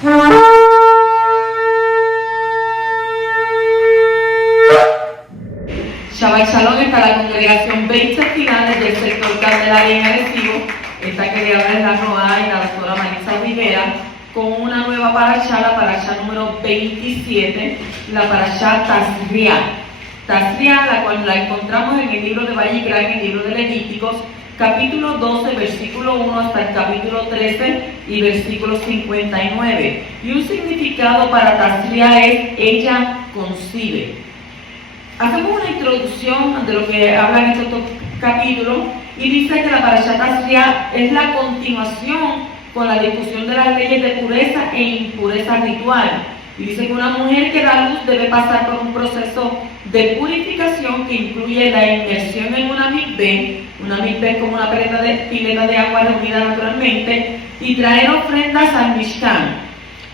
Shabbat Shalom, está la congregación Beit Finales del sector Candelaria en Arecibo. Esta creadora es la Roa y la doctora Marisa Rivera, con una nueva parashá, la parashá número 27, la parashá Tazria. Tazria, la cual la encontramos en el libro de Vayikra, en el libro de Levíticos, capítulo 12, versículo 1 hasta el capítulo 13 y versículo 59. Y un significado para Tazria es ella concibe. Hacemos una introducción de lo que habla en estos capítulos y dice que la parashá Tazria es la continuación con la discusión de las leyes de pureza e impureza ritual. Y dice que una mujer que da luz debe pasar por un proceso de purificación que incluye la inmersión en una mikveh. Una mikveh es como una pileta de agua reunida naturalmente, y traer ofrendas al Mishkan.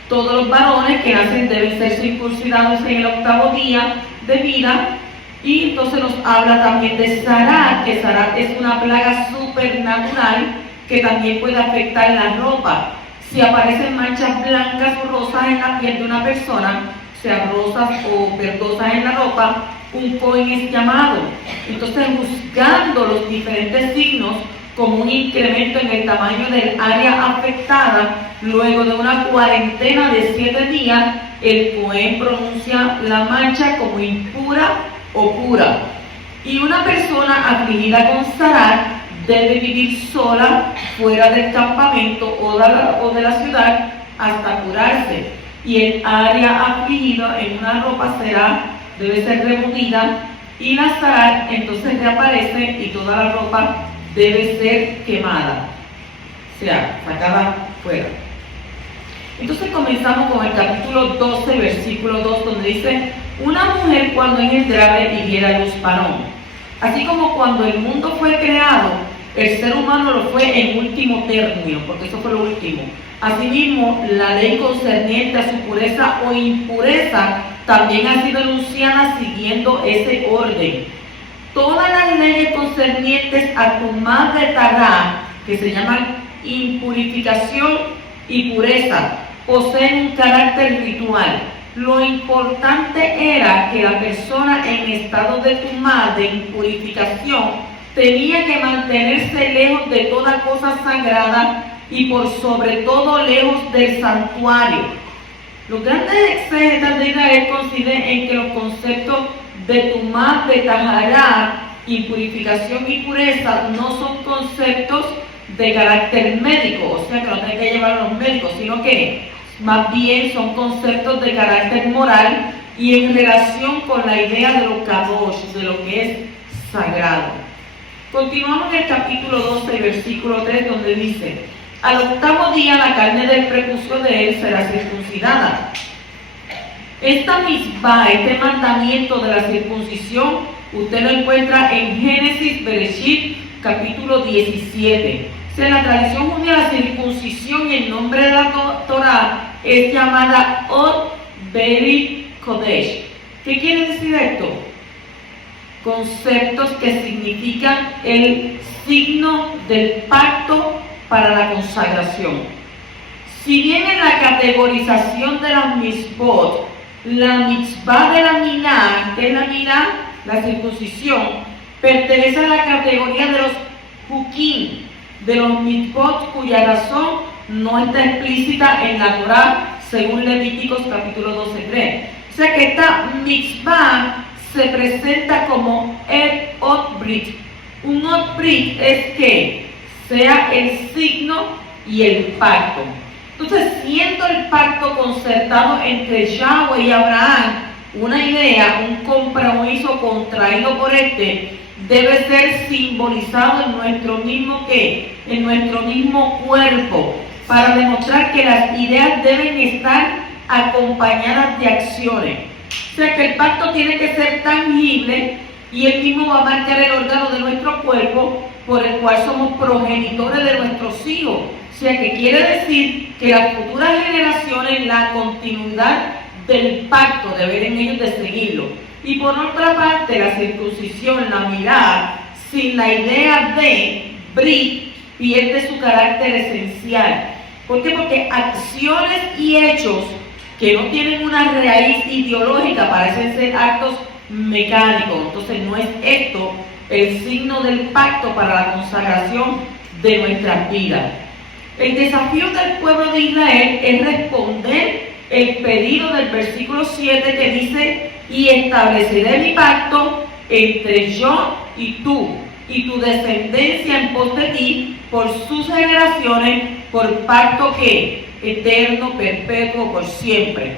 Todos los varones que nacen deben ser circuncidados en el 8º día de vida. Y entonces nos habla también de Zarat, que Zarat es una plaga supernatural que también puede afectar la ropa. Si aparecen manchas blancas o rosas en la piel de una persona, sea rosas o verdosas en la ropa, un Cohen es llamado. Entonces, juzgando los diferentes signos como un incremento en el tamaño del área afectada, luego de una cuarentena de 7 días, el Cohen pronuncia la mancha como impura o pura. Y una persona afligida con Zarat debe vivir sola fuera del campamento o de la ciudad hasta curarse. Y el área afligida en una ropa debe ser removida, y la Zarat entonces reaparece y toda la ropa debe ser quemada, o sea, sacada fuera. Entonces comenzamos con el capítulo 12, versículo 2, donde dice: una mujer cuando engendrare y diera luz varón. Así como cuando el mundo fue creado, el ser humano lo fue en último término, porque eso fue lo último. Asimismo, la ley concerniente a su pureza o impureza también ha sido enunciada siguiendo ese orden. Todas las leyes concernientes a Tumá de Tará, que se llaman impurificación y pureza, poseen un carácter ritual. Lo importante era que la persona en estado de Tumá, de impurificación, tenía que mantenerse lejos de toda cosa sagrada y por sobre todo lejos del santuario. Los grandes exégetas de Israel coinciden en que los conceptos de Tumá, de Tahará, impurificación y pureza no son conceptos de carácter médico, o sea que no tienen que llevar a los médicos, sino que más bien son conceptos de carácter moral y en relación con la idea de lo kadosh, de lo que es sagrado. Continuamos en el capítulo 12, versículo 3, donde dice: al 8º día la carne del prepucio de él será circuncidada. Esta misbah, este mandamiento de la circuncisión, usted lo encuentra en Génesis, Bereshit, capítulo 17. O sea, en la tradición judía, la circuncisión y el nombre de la Torah es llamada Od Berit Kodesh. ¿Qué quiere decir esto? Conceptos que significan el signo del pacto para la consagración. Si bien en la categorización de las mitzvot, la mitzvah de la miná, que es la miná, la circuncisión, pertenece a la categoría de los hukim, de los mitzvot cuya razón no está explícita en la Torah, según Levíticos capítulo 12:3. O sea que esta mitzvah se presenta como el Od Brit. Un Od Brit es que sea el signo y el pacto. Entonces, siendo el pacto concertado entre Yahweh y Abraham una idea, un compromiso contraído por este, debe ser simbolizado en nuestro mismo ¿qué? En nuestro mismo cuerpo, para demostrar que las ideas deben estar acompañadas de acciones. O sea que el pacto tiene que ser tangible y él mismo va a marcar el órgano de nuestro cuerpo por el cual somos progenitores de nuestros hijos. O sea que quiere decir que las futuras generaciones, la continuidad del pacto, deben ellos de seguirlo. Y por otra parte, la circuncisión, la mirada, sin la idea de Brit, pierde su carácter esencial. ¿Por qué? Porque acciones y y hechos que no tienen una raíz ideológica, parecen ser actos mecánicos. Entonces no es esto el signo del pacto para la consagración de nuestras vidas. El desafío del pueblo de Israel es responder el pedido del versículo 7 que dice: y estableceré mi pacto entre yo y tu descendencia en pos de ti por sus generaciones, por pacto que eterno, perpetuo, por siempre.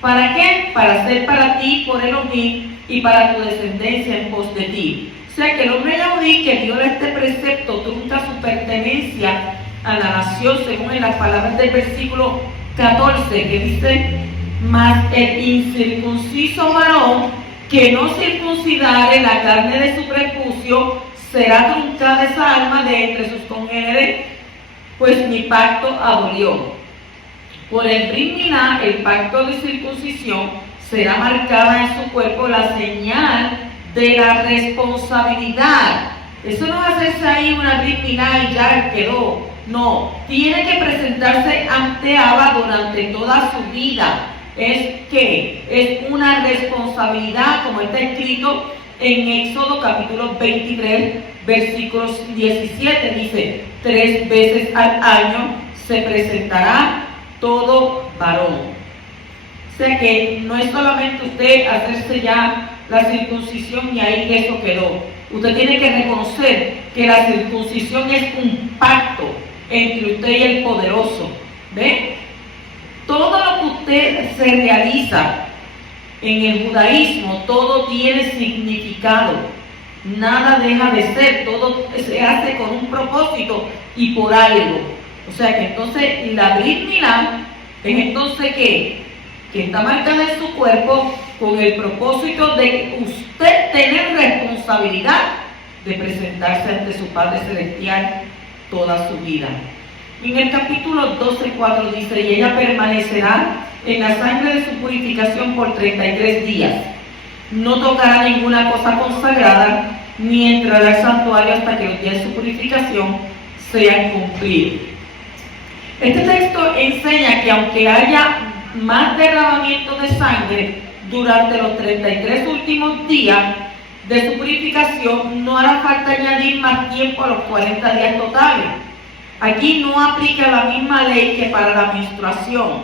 ¿Para qué? Para ser para ti por Elohim y para tu descendencia en pos de ti. O sea que el hombre Yahudí que viola este precepto trunca su pertenencia a la nación, según en las palabras del versículo 14, que dice: mas el incircunciso varón que no circuncidare la carne de su prepucio, será truncada esa alma de entre sus congéneres, pues mi pacto abolió. Por el Brit Milá, el pacto de circuncisión, será marcada en su cuerpo la señal de la responsabilidad. Eso no va a hacerse ahí una Brit Milá y ya quedó. No, tiene que presentarse ante Abba durante toda su vida. Es una responsabilidad, como está escrito en Éxodo capítulo 23, versículos 17, dice: 3 veces al año se presentará todo varón. O sea que no es solamente usted hacerse ya la circuncisión y ahí eso quedó. Usted tiene que reconocer que la circuncisión es un pacto entre usted y el poderoso. ¿Ve? Todo lo que usted se realiza en el judaísmo, todo tiene significado. Nada deja de ser, todo se hace con un propósito y por algo. O sea que entonces la Brit Milá es entonces que está marcada en su cuerpo con el propósito de usted tener responsabilidad de presentarse ante su Padre Celestial toda su vida. En el capítulo 12:4 dice: y ella permanecerá en la sangre de su purificación por 33 días. No tocará ninguna cosa consagrada, ni entrará al santuario hasta que los días de su purificación sean cumplidos. Este texto enseña que aunque haya más derramamiento de sangre durante los 33 últimos días de su purificación, no hará falta añadir más tiempo a los 40 días totales. Aquí no aplica la misma ley que para la menstruación,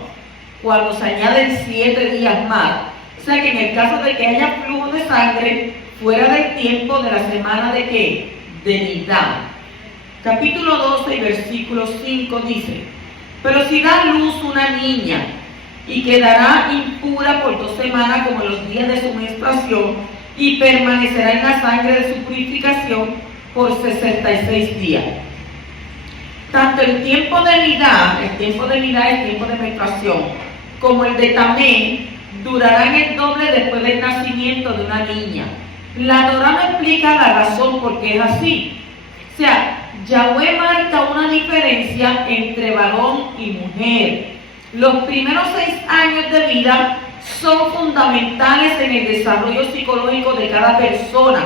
cuando se añaden 7 días más. O sea que en el caso de que haya flujo de sangre fuera del tiempo de la semana de ¿qué? De Nidá. Capítulo 12, versículo 5 dice: pero si da luz una niña y quedará impura por 2 semanas como en los días de su menstruación, y permanecerá en la sangre de su purificación por 66 días. Tanto el tiempo de Nidá es tiempo de menstruación, como el de Tamé, durarán el doble después del nacimiento de una niña. La Torá no explica la razón por qué es así. O sea, Yahweh marca una diferencia entre varón y mujer. Los primeros 6 años de vida son fundamentales en el desarrollo psicológico de cada persona,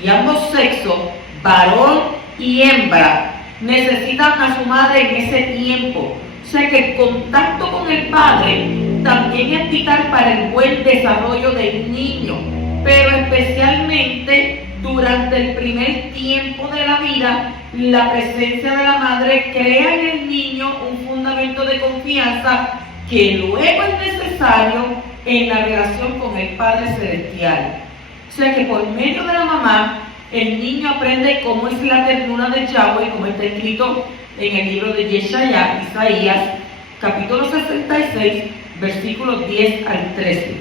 y ambos sexos, varón y hembra, necesitan a su madre en ese tiempo. O sea que el contacto con el padre también es vital para el buen desarrollo del niño, pero especialmente durante el primer tiempo de la vida, la presencia de la madre crea en el niño un fundamento de confianza que luego es necesario en la relación con el Padre Celestial. O sea que por medio de la mamá, el niño aprende cómo es la ternura de Yahweh, como está escrito en el libro de Isaías, capítulo 66, versículos 10 al 13.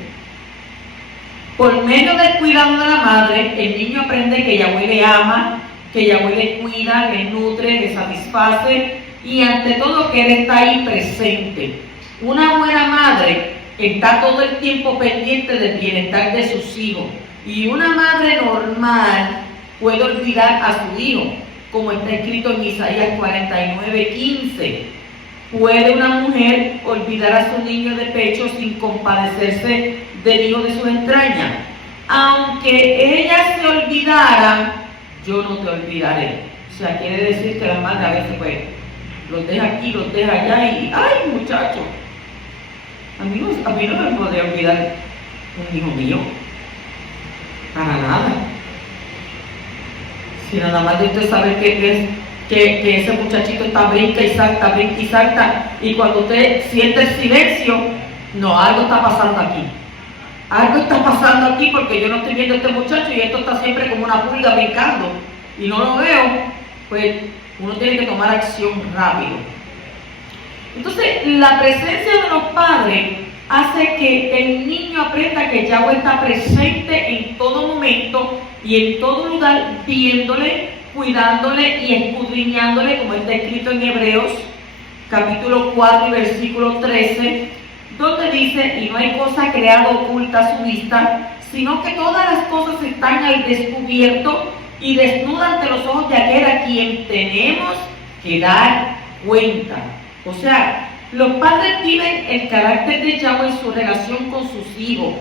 Por medio del cuidado de la madre, el niño aprende que Yahweh le ama, que Yahweh le cuida, le nutre, le satisface y ante todo que Él está ahí presente. Una buena madre está todo el tiempo pendiente del bienestar de sus hijos, y una madre normal puede olvidar a su hijo, como está escrito en Isaías 49:15. ¿Puede una mujer olvidar a su niño de pecho sin compadecerse del hijo de sus entrañas? Aunque ella se olvidara, yo no te olvidaré. O sea, quiere decir que la madre a veces pues los deja aquí, los deja allá y ¡ay, muchacho! A mí no me podría olvidar un hijo mío, para nada. Si nada más de usted saber que ese muchachito está brinca y salta, y cuando usted siente el silencio, no, algo está pasando aquí. Algo está pasando aquí porque yo no estoy viendo a este muchacho y esto está siempre como una pulga brincando y no lo veo, pues uno tiene que tomar acción rápido. Entonces, la presencia de los padres hace que el niño aprenda que Yahweh está presente en todo momento y en todo lugar, viéndole, cuidándole y escudriñándole, como está escrito en Hebreos, capítulo 4 y versículo 13, donde dice: y no hay cosa creada oculta a su vista, sino que todas las cosas están al descubierto y desnudas ante los ojos de aquel a quien tenemos que dar cuenta. O sea, los padres viven el carácter de Yahweh en su relación con sus hijos.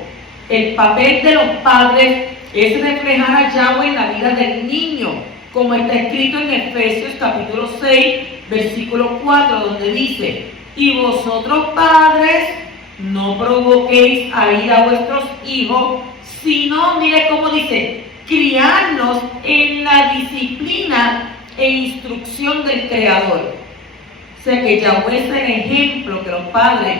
El papel de los padres es reflejar a Yahweh en la vida del niño, como está escrito en Efesios capítulo 6, versículo 4, donde dice: y vosotros padres, no provoquéis a ira a vuestros hijos, sino, mire cómo dice, criarnos en la disciplina e instrucción del Creador. O sea que Yahweh es el ejemplo que los padres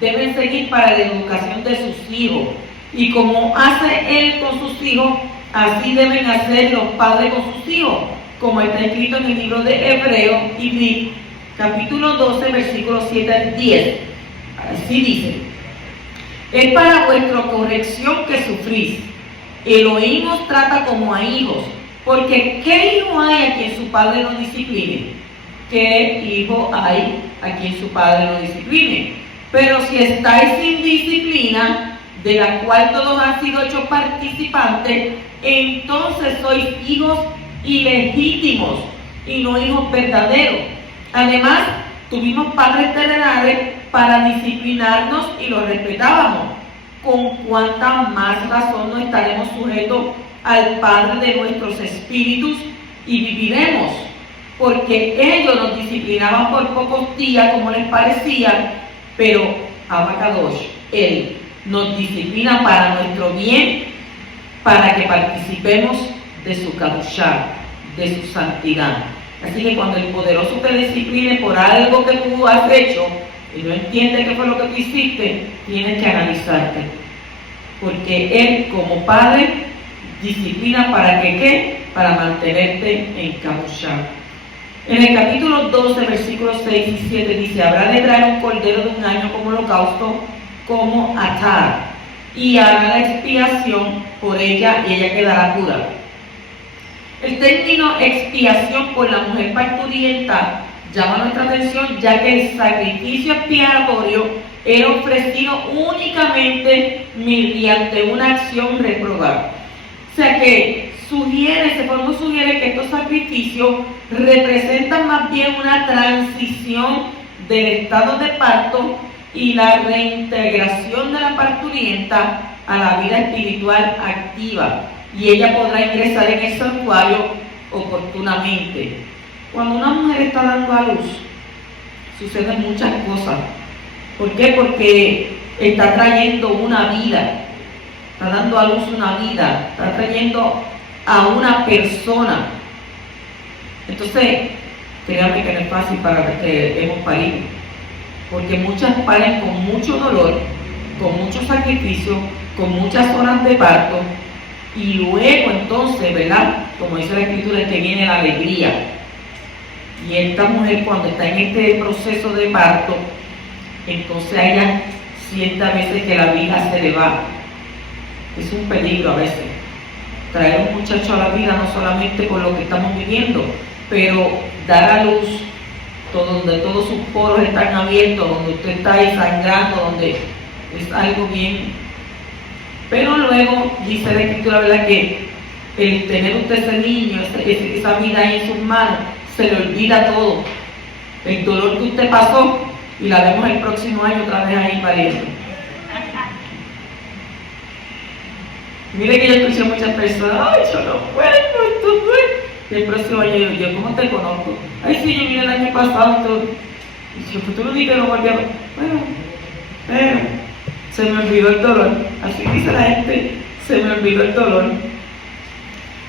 deben seguir para la educación de sus hijos. Y como hace Él con sus hijos, así deben hacer los padres con sus hijos, como está escrito en el libro de Hebreos, y capítulo 12, versículos 7 al 10. Así dice: es para vuestra corrección que sufrís. Elohim os trata como a hijos, porque ¿qué hijo hay a quien su padre no discipline? ¿Qué hijo hay a quien su padre no discipline? Pero si estáis sin disciplina, de la cual todos han sido hechos participantes, entonces sois hijos ilegítimos y no hijos verdaderos. Además, tuvimos padres terrenales para disciplinarnos y los respetábamos. Con cuánta más razón no estaremos sujetos al Padre de nuestros espíritus y viviremos, porque ellos nos disciplinaban por pocos días como les parecía, pero Abacadosh, Él nos disciplina para nuestro bien, para que participemos de su Kadoshá, de su santidad. Así que cuando el poderoso te discipline por algo que tú has hecho y no entiendes qué fue lo que tú hiciste, tienes que analizarte, porque Él como Padre disciplina para que ¿qué? Para mantenerte en Kadoshá. En el capítulo 12, versículos 6 y 7 dice: habrá de traer un cordero de un año como holocausto, como atar, y hará la expiación por ella y ella quedará pura. El término expiación por la mujer parturienta llama nuestra atención, ya que el sacrificio expiatorio era ofrecido únicamente mediante una acción reprobada. O sea que sugiere que estos sacrificios representan más bien una transición del estado de parto y la reintegración de la parturienta a la vida espiritual activa, y ella podrá ingresar en el santuario oportunamente. Cuando una mujer está dando a luz, suceden muchas cosas. ¿Por qué? Porque está trayendo una vida, está dando a luz una vida, está trayendo a una persona. Entonces, créanme que no es fácil para los que hemos parido, porque muchas paren con mucho dolor, con mucho sacrificio, con muchas horas de parto, y luego entonces, ¿verdad? Como dice la Escritura, es que viene la alegría. Y esta mujer, cuando está en este proceso de parto, entonces ella siente a veces que la vida se le va. Es un peligro a veces traer un muchacho a la vida, no solamente por lo que estamos viviendo, pero dar a luz donde todos sus poros están abiertos, donde usted está ahí sangrando, donde es algo bien. Pero luego dice la Escritura, ¿verdad?, que el tener usted ese niño, esa vida ahí en sus manos, se le olvida todo, el dolor que usted pasó, y la vemos el próximo año otra vez ahí pariendo. Mire que yo escuché a muchas personas: ay, yo no puedo, esto duele. Y el próximo año yo, ¿cómo te conozco? Ay, sí, yo vine el año pasado, y yo, pues tú no dices que no volví a ver. Bueno, pero se me olvidó el dolor. Así dice la gente, se me olvidó el dolor.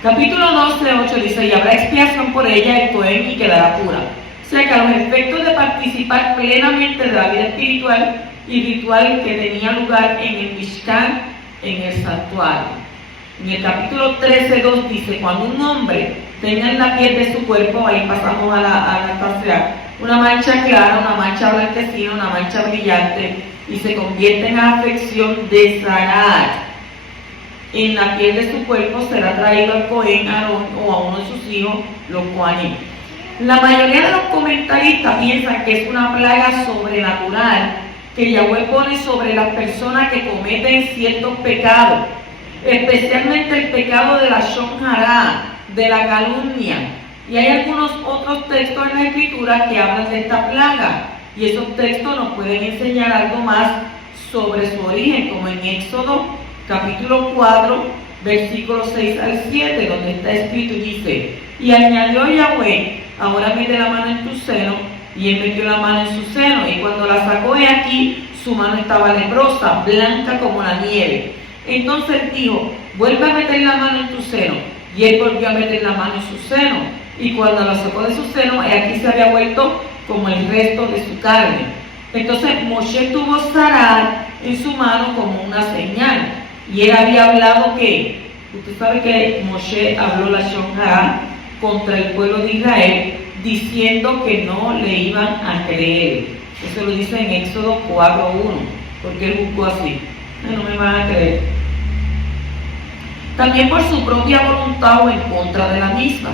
Capítulo 12:8 dice, y habrá expiación por ella el Cohen y quedará pura. O sea que a los efectos de participar plenamente de la vida espiritual y ritual que tenía lugar en el Mishkan, en el santuario. En el capítulo 13:2 dice, cuando un hombre tenga en la piel de su cuerpo, ahí pasamos a la Anastasia, una mancha clara, una mancha blanquecina, una mancha brillante, y se convierte en afección de Zarat en la piel de su cuerpo, será traído al Cohen, Aarón o a uno de sus hijos, los Cohanim. La mayoría de los comentaristas piensan que es una plaga sobrenatural que Yahweh pone sobre las personas que cometen ciertos pecados, especialmente el pecado de la Shon Hara, de la calumnia. Y hay algunos otros textos en la Escritura que hablan de esta plaga, y esos textos nos pueden enseñar algo más sobre su origen, como en Éxodo capítulo 4, versículos 6 al 7, donde está escrito y dice, y añadió Yahweh, ahora mete la mano en tu seno, y él metió la mano en su seno, y cuando la sacó de aquí, su mano estaba leprosa, blanca como la nieve. Entonces él dijo, vuelve a meter la mano en tu seno, y él volvió a meter la mano en su seno, y cuando la sacó de su seno, aquí se había vuelto como el resto de su carne. Entonces Moshe tuvo Zarat en su mano como una señal, y él había hablado que, usted sabe que Moshe habló la Shon Hara contra el pueblo de Israel, diciendo que no le iban a creer. Eso lo dice en Éxodo 4:1, porque él buscó así, no me van a creer. También por su propia voluntad o en contra de la misma.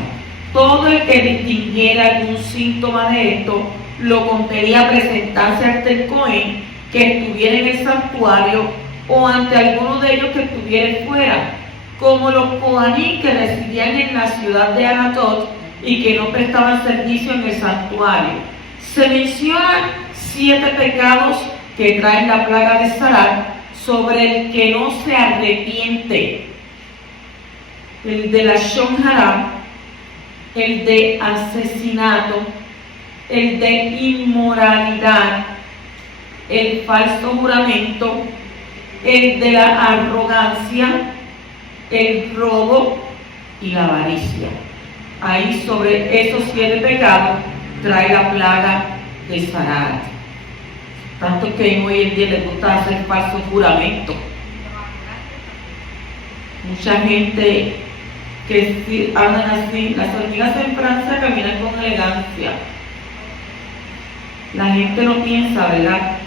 Todo el que distinguiera algún síntoma de esto, lo compelía a presentarse ante el Cohen que estuviera en el santuario o ante alguno de ellos que estuviera fuera, como los Cohanim que residían en la ciudad de Anatot y que no prestaban servicio en el santuario. Se mencionan 7 pecados que traen la plaga de Zarat sobre el que no se arrepiente: el de la Shon Hara, el de asesinato, el de inmoralidad, el falso juramento, el de la arrogancia, el robo y la avaricia. Ahí sobre esos 7 pecados trae la plaga de Zarat. Tanto que hoy en día les gusta hacer falsos juramentos. Mucha gente que andan así, las hormigas en Francia caminan con elegancia. La gente no piensa, ¿verdad?,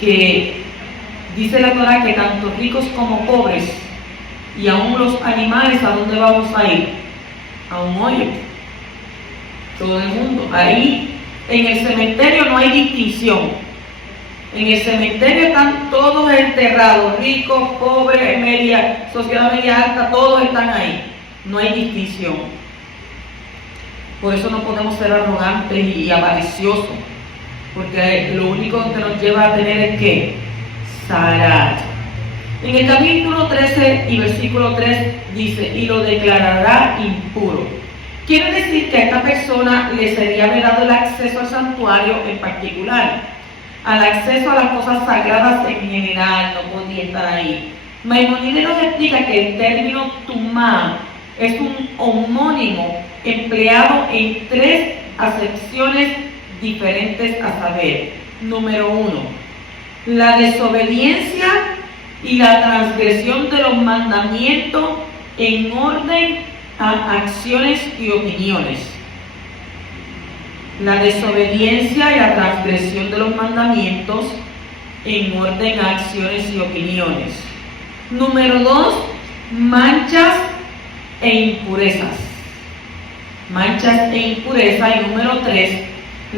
que dice la Torah que tanto ricos como pobres y aún los animales, ¿a dónde vamos a ir? A un hoyo. Todo el mundo. Ahí en el cementerio no hay distinción. En el cementerio están todos enterrados, ricos, pobres, sociedad media alta, todos están ahí. No hay distinción. Por eso no podemos ser arrogantes y avariciosos, porque lo único que nos lleva a tener es que Zarat. En el capítulo 13 y versículo 3 dice, y lo declarará impuro. Quiere decir que a esta persona le sería vedado el acceso al santuario en particular. Al acceso a las cosas sagradas en general, no podía estar ahí. Maimónides nos explica que el término tumá es un homónimo empleado en 3 acepciones diferentes, a saber, número 1, la desobediencia y la transgresión de los mandamientos en orden a acciones y opiniones. La desobediencia y la transgresión de los mandamientos en orden a acciones y opiniones. Número 2, manchas e impurezas. Manchas e impurezas. Y número 3,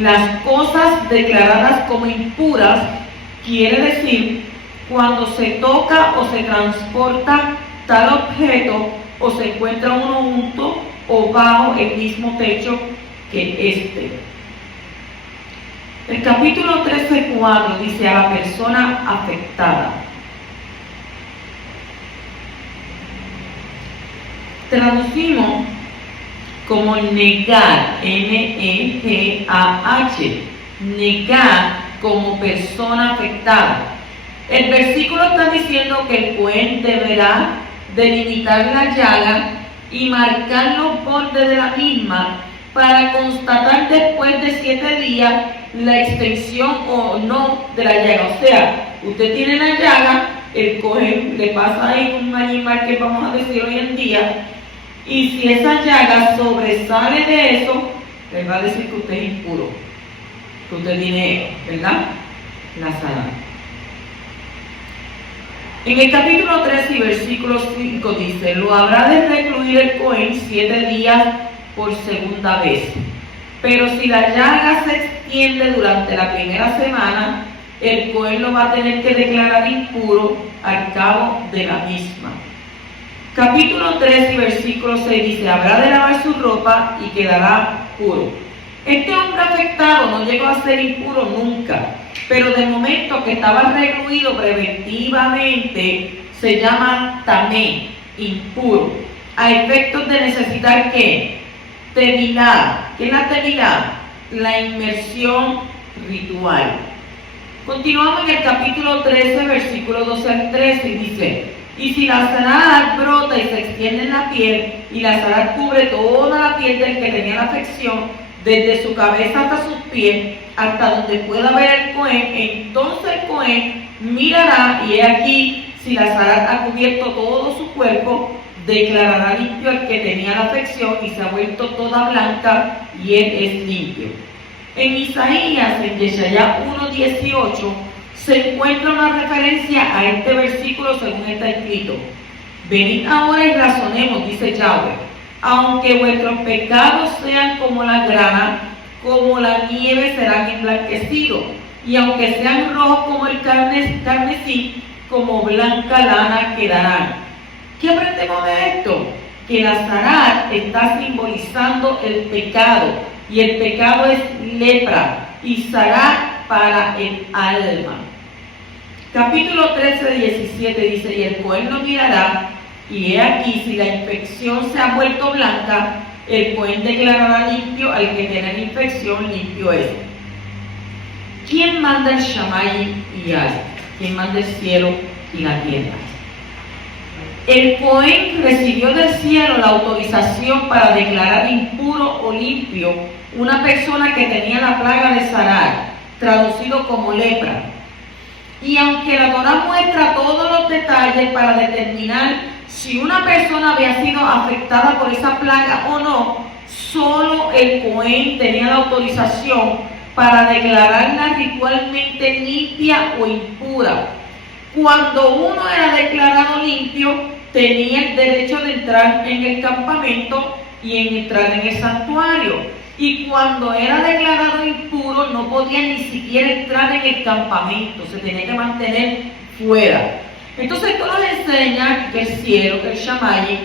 las cosas declaradas como impuras, quiere decir cuando se toca o se transporta tal objeto o se encuentra uno junto o bajo el mismo techo que este. El capítulo 13:4 dice a la persona afectada. Traducimos como negar, N-E-G-A-H, negar como persona afectada. El versículo está diciendo que el Cohen deberá delimitar la llaga y marcar los bordes de la misma para constatar después de 7 días la extensión o no de la llaga. O sea, usted tiene la llaga, el Cohen le pasa ahí un animal que vamos a decir hoy en día, y si esa llaga sobresale de eso, le va a decir que usted es impuro, que usted tiene, ¿verdad?, la sana. En el capítulo 3 y versículo 5 dice: lo habrá de recluir el Cohen 7 días por segunda vez. Pero si la llaga se extiende durante la primera semana, el Cohen lo va a tener que declarar impuro al cabo de la misma. Capítulo 3 y versículo 6 dice: habrá de lavar su ropa y quedará puro. Este hombre afectado no llegó a ser impuro nunca, pero de momento que estaba recluido preventivamente, se llama tamé, impuro, a efectos de necesitar ¿qué? Tevilá. ¿Qué es la tevilá? La inmersión ritual. Continuamos en el capítulo 13, versículo 12 al 13, y dice: y si la zarat brota y se extiende en la piel, y la zarat cubre toda la piel del que tenía la afección, desde su cabeza hasta sus pies, hasta donde pueda ver el Cohen, entonces el Cohen mirará, y he aquí, si la zarat ha cubierto todo su cuerpo, declarará limpio al que tenía la afección y se ha vuelto toda blanca, y él es limpio. En Isaías, en Yeshaya 1:18, se encuentra una referencia a este versículo según está escrito: venid ahora y razonemos, dice Yahweh, aunque vuestros pecados sean como la grana, como la nieve serán emblanquecidos, y aunque sean rojos como el carmesí, como blanca lana quedarán. ¿Qué aprendemos de esto? Que la zarat está simbolizando el pecado, y el pecado es lepra, y zarat para el alma. Capítulo 13, 17 dice: y el Cohen lo mirará, y he aquí, si la infección se ha vuelto blanca, el Cohen declarará limpio al que tiene la infección, limpio es. ¿Quién manda el Shammai y Ay? ¿Quién manda el cielo y la tierra? El Cohen recibió del cielo la autorización para declarar impuro o limpio una persona que tenía la plaga de Zarat, traducido como lepra. Y aunque la Torá muestra todos los detalles para determinar si una persona había sido afectada por esa plaga o no, solo el Cohen tenía la autorización para declararla ritualmente limpia o impura. Cuando uno era declarado limpio, tenía el derecho de entrar en el campamento y en entrar en el santuario. Y cuando era declarado impuro, no podía ni siquiera entrar en el campamento, se tenía que mantener fuera. Entonces esto nos enseña que el cielo, que el Shammai,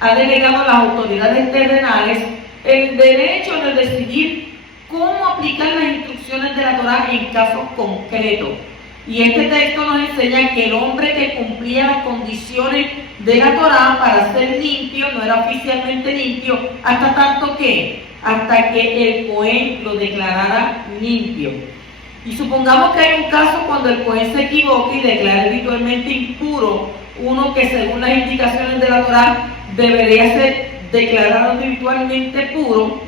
ha delegado a las autoridades terrenales el derecho de decidir cómo aplicar las instrucciones de la Torá en casos concretos. Y este texto nos enseña que el hombre que cumplía las condiciones de la Torá para ser limpio no era oficialmente limpio hasta que el Cohen lo declarara limpio. Y supongamos que hay un caso cuando el Cohen se equivoca y declara ritualmente impuro uno que según las indicaciones de la Torá debería ser declarado ritualmente puro,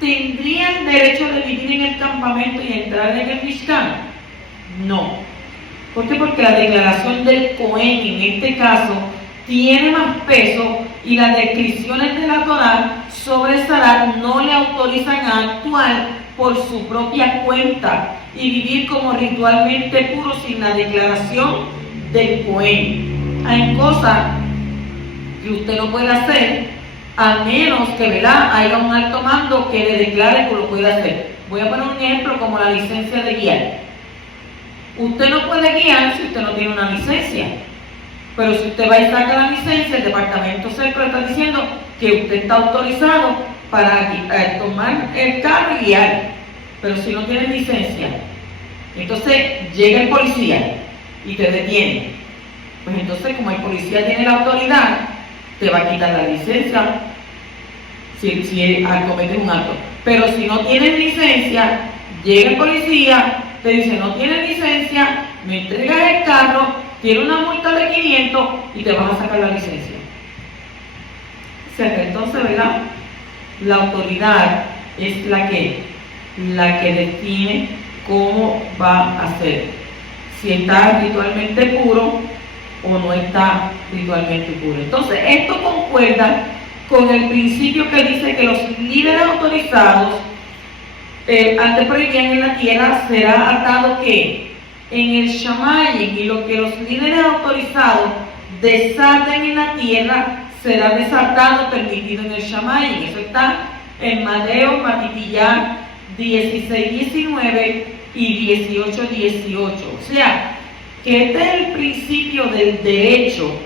¿tendría el derecho de vivir en el campamento y entrar en el Mishkan? No. ¿Por qué? Porque la declaración del Cohen en este caso tiene más peso y las descripciones de la Torá sobre Zarat no le autorizan a actuar por su propia cuenta y vivir como ritualmente puro sin la declaración del Cohen. Hay cosas que usted no puede hacer a menos que, ¿verdad?, haya un alto mando que le declare que lo puede hacer. Voy a poner un ejemplo como la licencia de guiar. Usted no puede guiar si usted no tiene una licencia. Pero si usted va y saca la licencia, el departamento SECRO está diciendo que usted está autorizado para tomar el carro y guiar. Pero si no tiene licencia, entonces llega el policía y te detiene. Pues entonces, como el policía tiene la autoridad, te va a quitar la licencia si cometes un acto. Pero si no tienes licencia, llega el policía, te dice: no tienes licencia, me entregas el carro, tiene una multa de 500 y te vas a sacar la licencia. O sea que entonces, ¿verdad? La autoridad es la que define cómo va a ser, si está ritualmente puro o no está ritualmente puro. Entonces, esto concuerda con el principio que dice que los líderes autorizados antes prohibían en la tierra, será atado que en el Shamayim, y lo que los líderes autorizados desaten en la tierra será desatado, permitido en el Shamayim. Eso está en Mateo, Matitillán 16:19 y 18:18. O sea, que este es el principio del derecho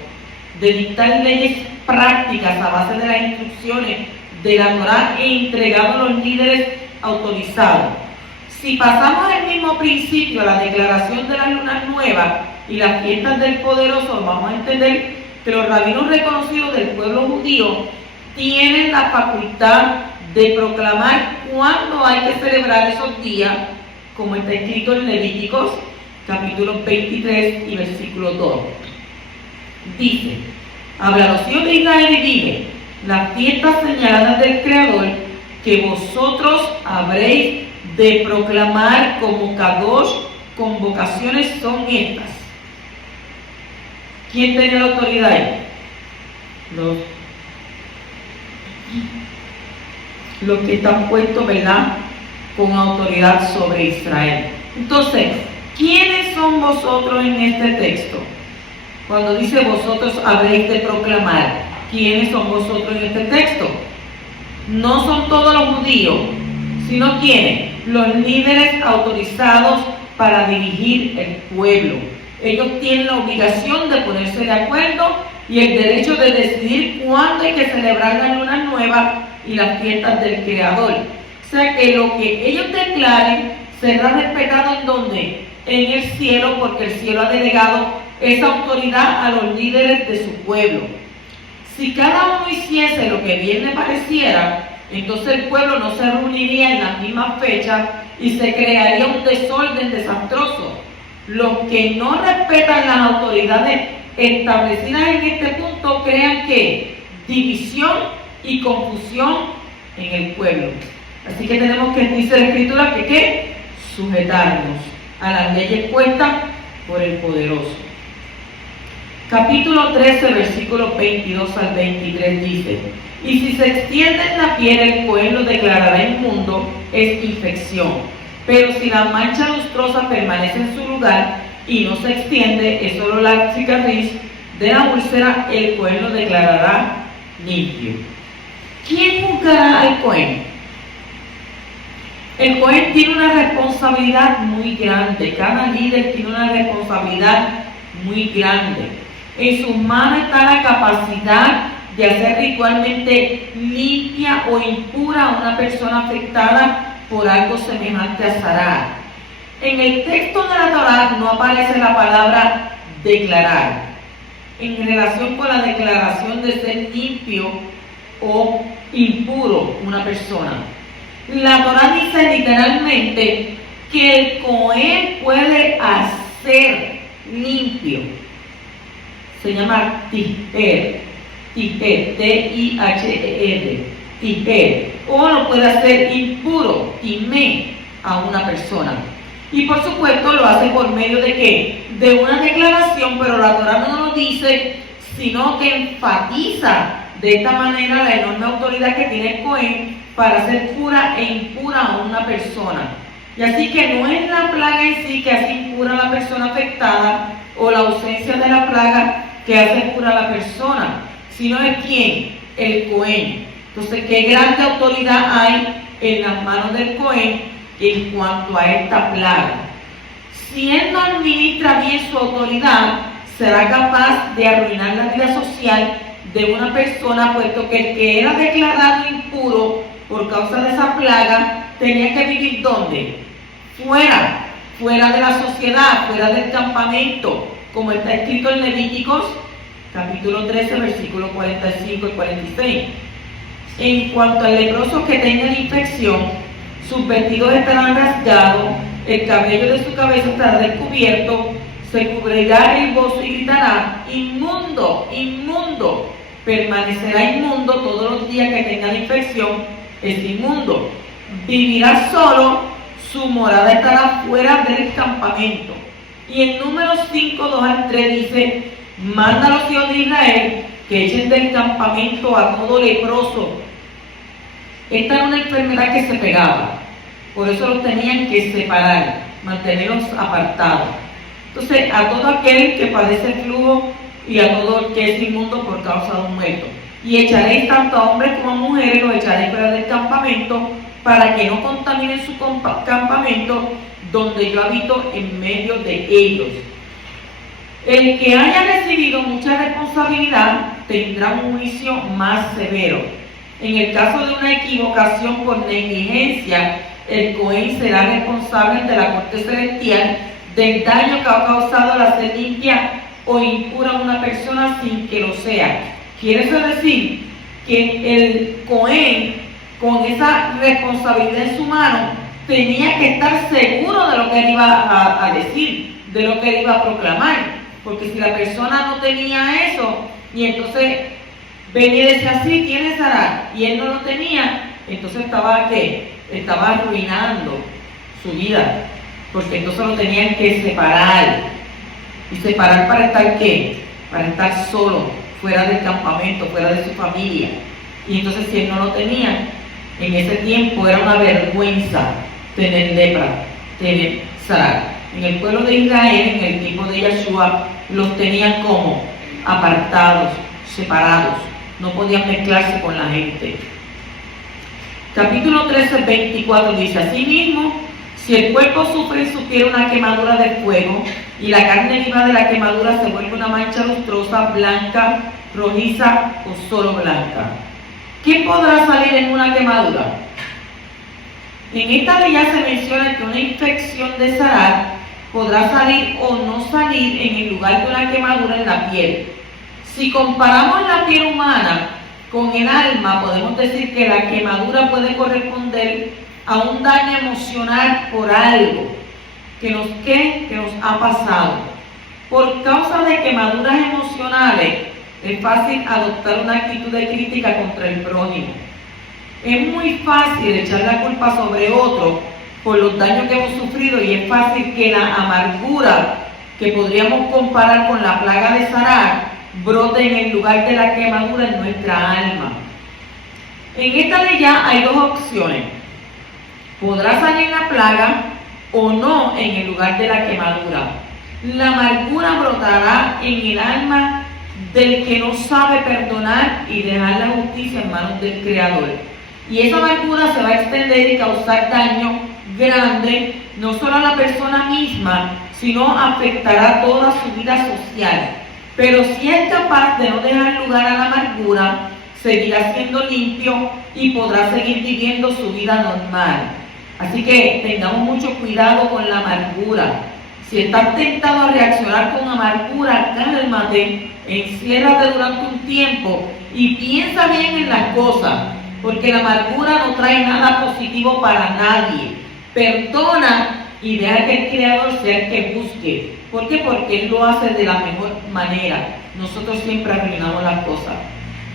de dictar leyes prácticas a base de las instrucciones de la Torá entregado a los líderes autorizados. Si pasamos el mismo principio a la declaración de las lunas nuevas y las fiestas del poderoso, vamos a entender que los rabinos reconocidos del pueblo judío tienen la facultad de proclamar cuándo hay que celebrar esos días, como está escrito en Levíticos capítulo 23 y versículo 2. Dice: habla los hijos de Israel y dile, las fiestas señaladas del Creador que vosotros habréis de proclamar como Kadosh, convocaciones son estas. ¿Quién tiene la autoridad ahí? Los que están puestos, ¿verdad?, con autoridad sobre Israel. Entonces, ¿quiénes son vosotros en este texto? Cuando dice vosotros habréis de proclamar, ¿quiénes son vosotros en este texto? No son todos los judíos, sino ¿quiénes? Los líderes autorizados para dirigir el pueblo. Ellos tienen la obligación de ponerse de acuerdo y el derecho de decidir cuándo hay que celebrar la luna nueva y las fiestas del Creador. O sea que lo que ellos declaren será respetado ¿en dónde? En el cielo, porque el cielo ha delegado esa autoridad a los líderes de su pueblo. Si cada uno hiciese lo que bien le pareciera, entonces el pueblo no se reuniría en las mismas fechas y se crearía un desorden desastroso. Los que no respetan las autoridades establecidas en este punto crean que división y confusión en el pueblo. Así que tenemos que, dice la Escritura, que ¿qué? Sujetarnos a las leyes puestas por el poderoso. Capítulo 13, versículos 22 al 23 dice: y si se extiende en la piel, el cohen lo declarará inmundo, es infección. Pero si la mancha lustrosa permanece en su lugar y no se extiende, es solo la cicatriz de la úlcera, el cohen lo declarará limpio. ¿Quién juzgará al cohen? El cohen tiene una responsabilidad muy grande. Cada líder tiene una responsabilidad muy grande. En sus manos está la capacidad de hacer ritualmente limpia o impura a una persona afectada por algo semejante a zarar. En el texto de la Torá no aparece la palabra declarar en relación con la declaración de ser limpio o impuro una persona. La Torá dice literalmente que el cohen puede hacer limpio. Se llama tiher, T-I-H-E-R, tiher. O lo puede hacer impuro, timé, a una persona. Y por supuesto lo hace por medio de ¿qué? De una declaración, pero la Torá no lo dice, sino que enfatiza de esta manera la enorme autoridad que tiene el cohen para hacer pura e impura a una persona. Y así que no es la plaga en sí que hace impura a la persona afectada o la ausencia de la plaga que hace pura a la persona, sino es ¿quién? El cohen. Entonces, ¿qué grande autoridad hay en las manos del cohen en cuanto a esta plaga? Si él no administra bien su autoridad, será capaz de arruinar la vida social de una persona, puesto que el que era declarado impuro por causa de esa plaga tenía que vivir ¿dónde? Fuera de la sociedad, fuera del campamento, como está escrito en Levíticos capítulo 13, versículos 45 y 46. En cuanto al leproso que tenga la infección, sus vestidos estarán rasgados, el cabello de su cabeza estará descubierto se cubrirá el gozo y gritará: inmundo, inmundo, permanecerá inmundo todos los días que tenga la infección, es inmundo. Vivirá solo, su morada estará fuera del campamento. Y en Números 5, 2 al 3 dice: manda a los hijos de Israel que echen del campamento a todo leproso. Esta era una enfermedad que se pegaba, por eso los tenían que separar, mantenerlos apartados. Entonces, a todo aquel que padece flujo y a todo el que es inmundo por causa de un muerto. Y echaréis tanto a hombres como a mujeres, los echaréis fuera del campamento, para que no contaminen su campamento, donde yo habito en medio de ellos. El que haya recibido mucha responsabilidad tendrá un juicio más severo. En el caso de una equivocación por negligencia, el Cohen será responsable ante la corte celestial del daño que ha causado al hacer limpia o impura a una persona sin que lo sea. Quiere eso decir que el Cohen, con esa responsabilidad en su mano, tenía que estar seguro de lo que él iba a decir, de lo que él iba a proclamar. Porque si la persona no tenía eso, y entonces venía y decía: sí, tiene Sarah, y él no lo tenía, entonces estaba arruinando su vida, porque entonces lo tenían que separar. ¿Y separar para estar qué? Para estar solo, fuera del campamento, fuera de su familia. Y entonces si él no lo tenía, en ese tiempo era una vergüenza tener lepra, tener Sarah. En el pueblo de Israel, en el tiempo de Yeshua, los tenían como apartados, separados, no podían mezclarse con la gente. Capítulo 13, 24 dice: asimismo, si el cuerpo sufre en su piel una quemadura de fuego, y la carne viva de la quemadura se vuelve una mancha lustrosa, blanca, rojiza o solo blanca, ¿qué podrá salir en una quemadura? En esta ley ya se menciona que una infección de Sarah podrá salir o no salir en el lugar de una quemadura en la piel. Si comparamos la piel humana con el alma, podemos decir que la quemadura puede corresponder a un daño emocional por algo que nos ha pasado. Por causa de quemaduras emocionales, es fácil adoptar una actitud de crítica contra el prójimo. Es muy fácil echar la culpa sobre otro por los daños que hemos sufrido, y es fácil que la amargura que podríamos comparar con la plaga de Sarah brote en el lugar de la quemadura en nuestra alma. En esta ley ya hay dos opciones: podrá salir la plaga o no en el lugar de la quemadura. La amargura brotará en el alma del que no sabe perdonar y dejar la justicia en manos del Creador. Y esa amargura se va a extender y causar daño grande, no solo a la persona misma, sino afectará toda su vida social. Pero si es capaz de no dejar lugar a la amargura, seguirá siendo limpio y podrá seguir viviendo su vida normal. Así que tengamos mucho cuidado con la amargura. Si estás tentado a reaccionar con amargura, cálmate, enciérrate durante un tiempo y piensa bien en las cosas, porque la amargura no trae nada positivo para nadie. Perdona y deja que el Creador sea el que busque. ¿Por qué? Porque Él lo hace de la mejor manera. Nosotros siempre arruinamos las cosas,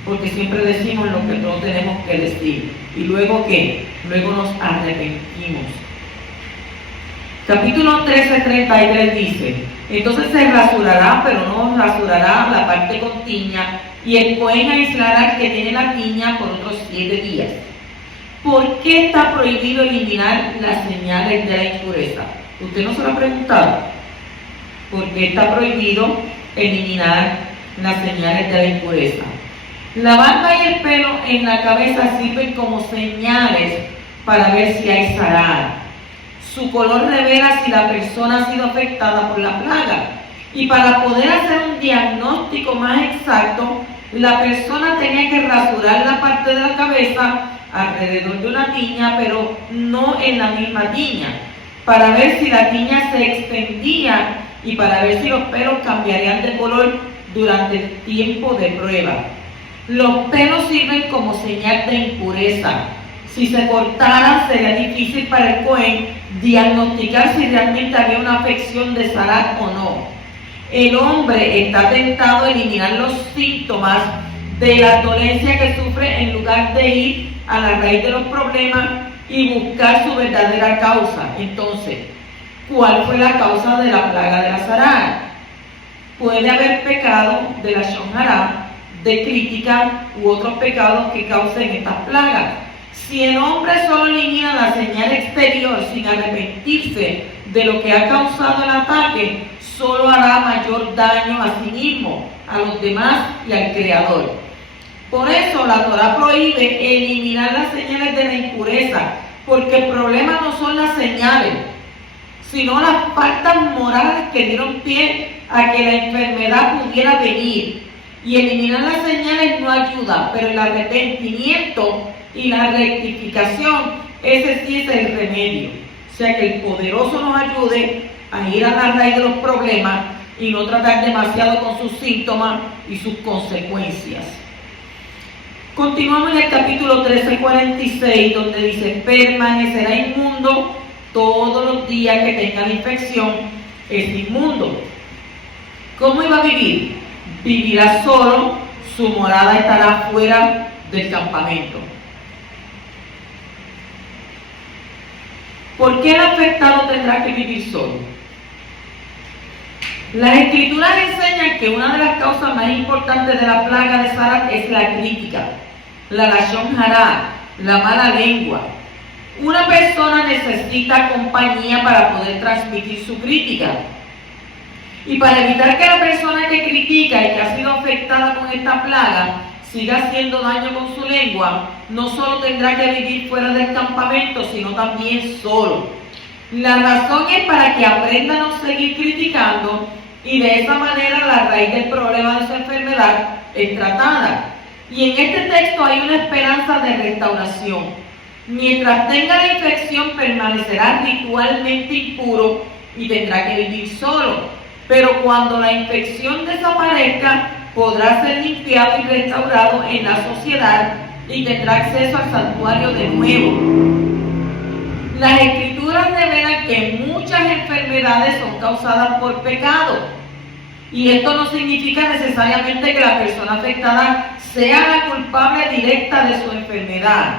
porque siempre decimos lo que no tenemos que decir. ¿Y luego qué? Luego nos arrepentimos. Capítulo 13, 33 dice: entonces se rasurará, pero no rasurará la parte con tiña, y el Cohen aislará el que tiene la tiña por otros 7 días. ¿Por qué está prohibido eliminar las señales de la impureza? ¿Usted no se lo ha preguntado? ¿Por qué está prohibido eliminar las señales de la impureza? La barba y el pelo en la cabeza sirven como señales para ver si hay Sarah. Su color revela si la persona ha sido afectada por la plaga. Y para poder hacer un diagnóstico más exacto, la persona tenía que rasurar la parte de la cabeza alrededor de una tiña, pero no en la misma tiña, para ver si la tiña se extendía y para ver si los pelos cambiarían de color durante el tiempo de prueba. Los pelos sirven como señal de impureza. Si se cortaran, sería difícil para el Cohen diagnosticar si realmente había una afección de Sarah o no. el hombre está tentado a eliminar los síntomas de la dolencia que sufre en lugar de ir a la raíz de los problemas y buscar su verdadera causa. Entonces, ¿cuál fue la causa de la plaga de la zará? Puede haber pecado de la Lashon Hará, de crítica u otros pecados que causen estas plagas. Si el hombre solo elimina la señal exterior sin arrepentirse de lo que ha causado el ataque, solo hará mayor daño a sí mismo, a los demás y al Creador. Por eso la Torá prohíbe eliminar las señales de la impureza, porque el problema no son las señales, sino las faltas morales que dieron pie a que la enfermedad pudiera venir. Y eliminar las señales no ayuda, pero el arrepentimiento y la rectificación, ese sí es el remedio. O sea, que el poderoso nos ayude a ir a la raíz de los problemas y no tratar demasiado con sus síntomas y sus consecuencias. Continuamos en el capítulo 13:46, donde dice: permanecerá inmundo todos los días que tenga la infección, es inmundo. ¿Cómo iba a vivir? Vivirá solo, su morada estará fuera del campamento. ¿Por qué el afectado tendrá que vivir solo? Las escrituras enseñan que una de las causas más importantes de la plaga de Sará es la crítica, la Lashon Hará, la mala lengua. Una persona necesita compañía para poder transmitir su crítica. Y para evitar que la persona que critica y que ha sido afectada con esta plaga siga haciendo daño con su lengua, no solo tendrá que vivir fuera del campamento, sino también solo. La razón es para que aprenda a no seguir criticando, y de esa manera la raíz del problema de su enfermedad es tratada. Y en este texto hay una esperanza de restauración. Mientras tenga la infección, permanecerá ritualmente impuro y tendrá que vivir solo. Pero cuando la infección desaparezca, podrá ser limpiado y restaurado en la sociedad y tendrá acceso al santuario de nuevo. Las escrituras revelan que muchas enfermedades son causadas por pecado. Y esto no significa necesariamente que la persona afectada sea la culpable directa de su enfermedad.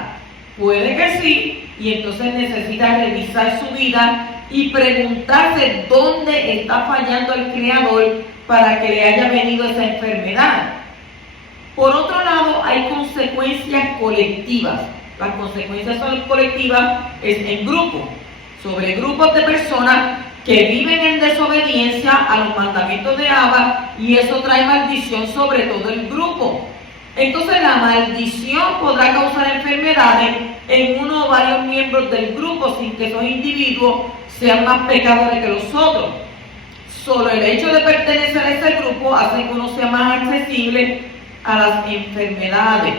Puede que sí, y entonces necesita revisar su vida y preguntarse dónde está fallando el Creador para que le haya venido esa enfermedad. Por otro lado, hay consecuencias colectivas. Las consecuencias colectivas es en grupo, sobre grupos de personas que viven en desobediencia a los mandamientos de Abba, y eso trae maldición sobre todo el grupo. Entonces la maldición podrá causar enfermedades en uno o varios miembros del grupo sin que esos individuos sean más pecadores que los otros. Solo el hecho de pertenecer a ese grupo hace que uno sea más accesible a las enfermedades.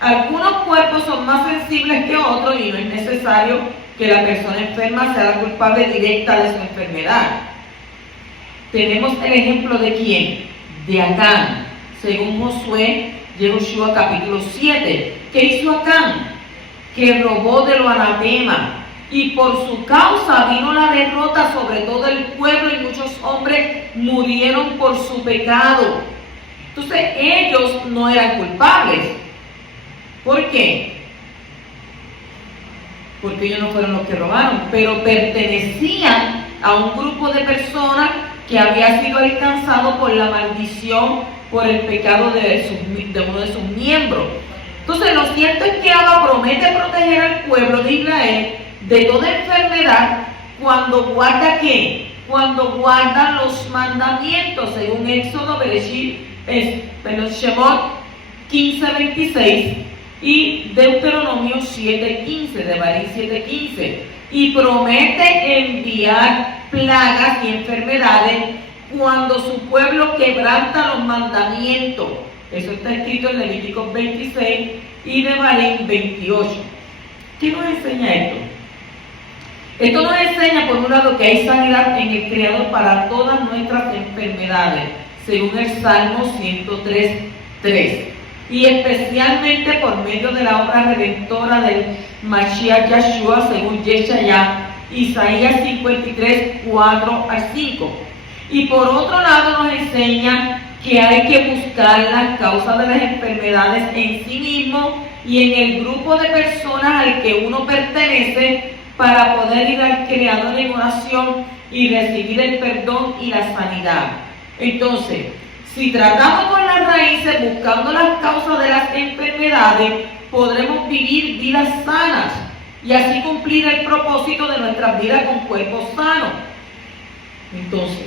Algunos cuerpos son más sensibles que otros y no es necesario que la persona enferma sea la culpable directa de su enfermedad. Tenemos el ejemplo de ¿quién? De Acán, según Josué capítulo 7. ¿Qué hizo Acán? Que robó de lo anatema, y por su causa vino la derrota sobre todo el pueblo, y muchos hombres murieron por su pecado. Entonces ellos no eran culpables. ¿Por qué? Porque ellos no fueron los que robaron, pero pertenecían a un grupo de personas que había sido alcanzado por la maldición, por el pecado de uno de sus miembros. Entonces lo cierto es que Abba promete proteger al pueblo de Israel de toda enfermedad cuando guarda ¿qué? Cuando guarda los mandamientos, según Éxodo, Shemot 15:26 y Deuteronomio 7:15, Devarim 7:15, y promete enviar plagas y enfermedades cuando su pueblo quebranta los mandamientos. Eso está escrito en Levíticos 26 y Devarim 28. ¿Qué nos enseña esto? Esto nos enseña, por un lado, que hay sanidad en el Creador para todas nuestras enfermedades, según el Salmo 103:3, y especialmente por medio de la obra redentora del Mashiach Yahshua, según Yeshayá, Isaías 53:4-5. Y por otro lado nos enseña que hay que buscar las causas de las enfermedades en sí mismo y en el grupo de personas al que uno pertenece para poder ir al Creador en oración y recibir el perdón y la sanidad. Entonces, si tratamos con las raíces, buscando las causas de las enfermedades, podremos vivir vidas sanas y así cumplir el propósito de nuestras vidas con cuerpos sanos. Entonces,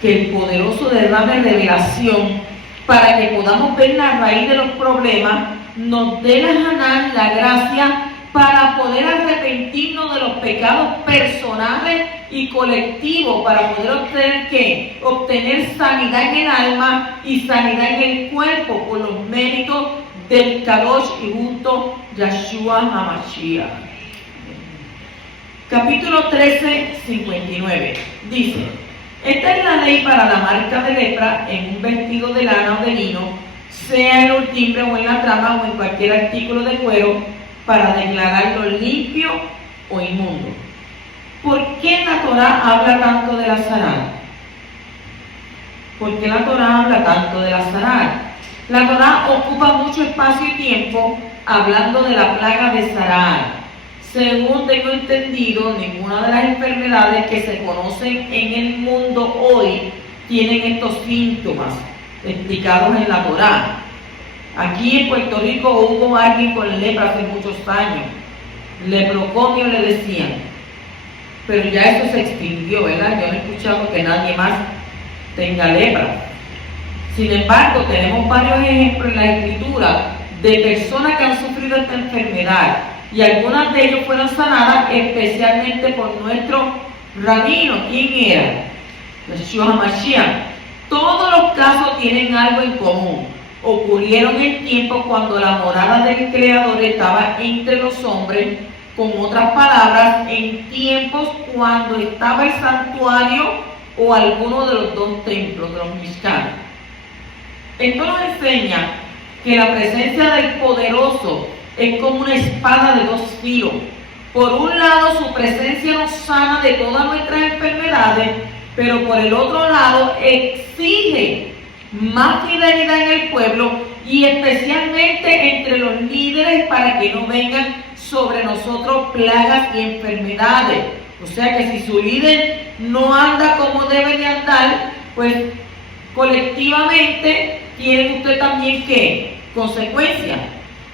que el poderoso derrame revelación para que podamos ver la raíz de los problemas, nos dé la gracia para poder arrepentirnos de los pecados personales y colectivos, para poder obtener ¿qué? Obtener sanidad en el alma y sanidad en el cuerpo por los méritos del Kadosh y justo Yeshua HaMashiach. Capítulo 13, 59. Dice: esta es la ley para la marca de lepra en un vestido de lana o de lino, sea en el timbre o en la trama o en cualquier artículo de cuero, para declararlo limpio o inmundo. ¿Por qué la Torá habla tanto de la Sará? ¿Por qué la Torá habla tanto de la Sará? La Torá ocupa mucho espacio y tiempo hablando de la plaga de Sará. Según tengo entendido, ninguna de las enfermedades que se conocen en el mundo hoy tienen estos síntomas explicados en la Torá. Aquí en Puerto Rico hubo alguien con lepra hace muchos años. Leprocomio le decían. Pero ya eso se extinguió, ¿verdad? Yo no he escuchado que nadie más tenga lepra. Sin embargo, tenemos varios ejemplos en la Escritura de personas que han sufrido esta enfermedad. Y algunas de ellos fueron sanadas especialmente por nuestro rabino. ¿Quién era? Yeshua HaMashiach. Todos los casos tienen algo en común. Ocurrieron en tiempos cuando la morada del Creador estaba entre los hombres. Con otras palabras, en tiempos cuando estaba el santuario o alguno de los dos templos, de los Mishkan. Esto nos enseña que la presencia del poderoso es como una espada de dos filos. Por un lado, su presencia nos sana de todas nuestras enfermedades, pero por el otro lado, exige más fidelidad en el pueblo y especialmente entre los líderes para que no vengan sobre nosotros plagas y enfermedades. O sea que si su líder no anda como debe de andar, pues colectivamente tiene usted también ¿qué? Consecuencias.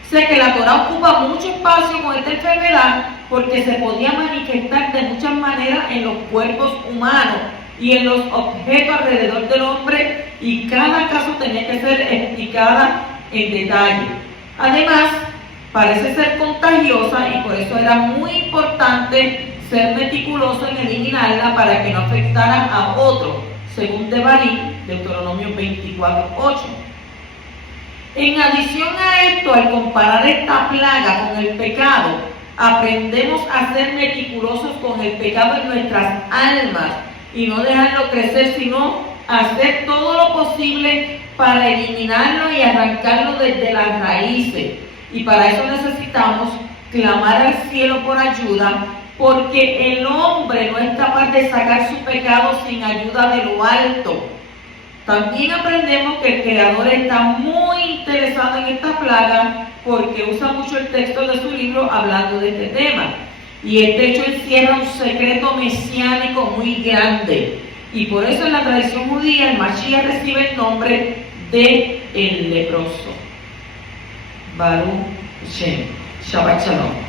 O sea que la Torá ocupa mucho espacio con esta enfermedad porque se podía manifestar de muchas maneras en los cuerpos humanos y en los objetos alrededor del hombre, y cada caso tenía que ser explicada en detalle. Además, parece ser contagiosa y por eso era muy importante ser meticuloso en eliminarla para que no afectara a otros, según Devarim, Deuteronomio 24:8. En adición a esto, al comparar esta plaga con el pecado, aprendemos a ser meticulosos con el pecado en nuestras almas y no dejarlo crecer, sino hacer todo lo posible para eliminarlo y arrancarlo desde las raíces. Y para eso necesitamos clamar al cielo por ayuda, porque el hombre no es capaz de sacar su pecado sin ayuda de lo alto. También aprendemos que el Creador está muy interesado en esta plaga porque usa mucho el texto de su libro hablando de este tema. Y este hecho encierra un secreto mesiánico muy grande. Y por eso en la tradición judía el Mashiach recibe el nombre de el leproso. Baruch Shem. Shabbat Shalom.